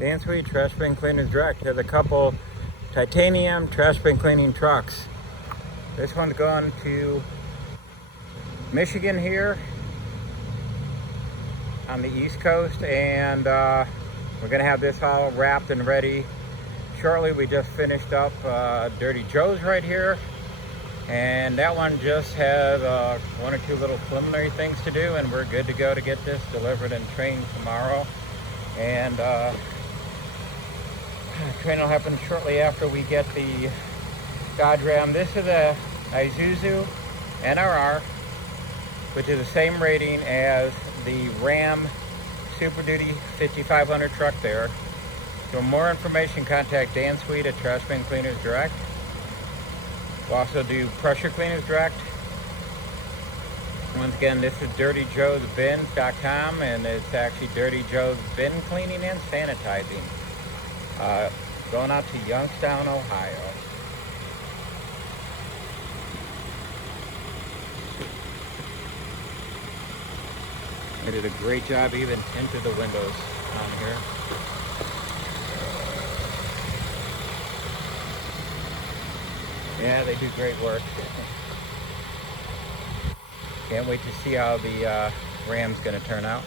Dan Sweet Trash Bin Cleaners Direct has a couple titanium trash bin cleaning trucks. This one's going to Michigan here on the East Coast, and we're gonna have this all wrapped and ready shortly. We just finished up Dirty Joe's right here, and that one just has one or two little preliminary things to do, and we're good to go to get this delivered and trained tomorrow. And training will happen shortly after we get the Dodge Ram. This is a Isuzu NRR, which is the same rating as the Ram Super Duty 5500 truck there. For more information, contact Dan Sweet at Trash Bin Cleaners Direct. We'll also do pressure cleaners direct. Once again, this is DirtyJoesBins.com, and it's actually Dirty Joe's Bin Cleaning and Sanitizing. Going out to Youngstown, Ohio. They did a great job even into the windows on here. Yeah, they do great work. Can't wait to see how the Ram's going to turn out.